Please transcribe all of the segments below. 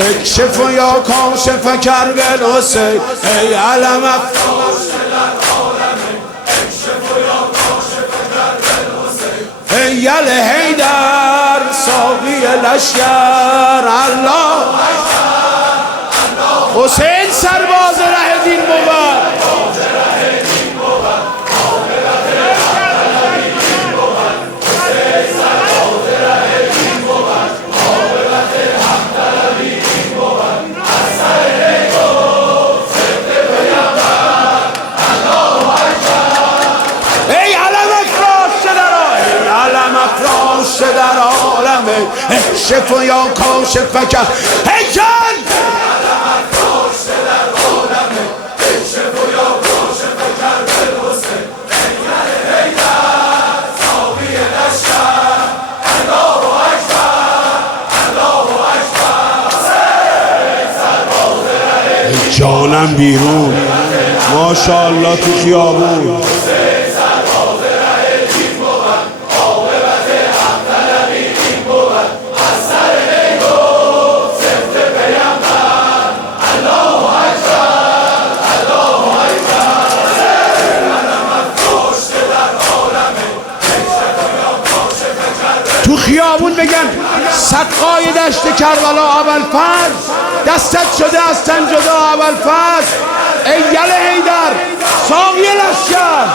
اکشف یا کاشف کرب الحسین ای علم افروش در عالم اکشف یا کاشف کرب الحسین ای یل حیدر ساقی لشکر الله حسین سرباز ره دین بود در عالم اکشف یا کاشف کرب هیکل علم افروش در عالم اکشف یا کاشف کرب الحسین ای حیدر ساقی لشکر الله اکبر الله اکبر حسین سرباز ره جانم بیرون ماشاءالله تو خیابون تو خیابون بگن صدقای دشت کربلا ابوالفضل دستت شده از تن جدا ابوالفضل ای یل حیدر ساقی لشکر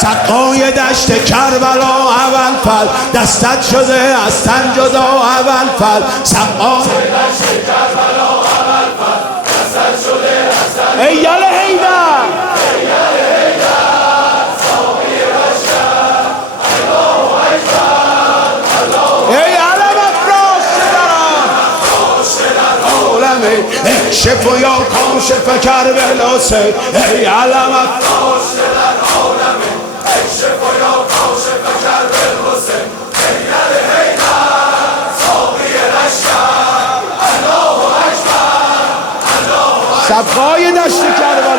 صدقای دشت کربلا ابوالفضل دستت شده از تن جدا ابوالفضل صدقای دشت کربلا ابوالفضل دستت شده از تن ای یل حیدر اکشف یا کاشف کرب الحسین ای علم افروش در عالم اکشف یا کاشف کرب الحسین ای یل حیدر ساقی لشکر الله اکبر الله اکبر صدقای دشت کربلا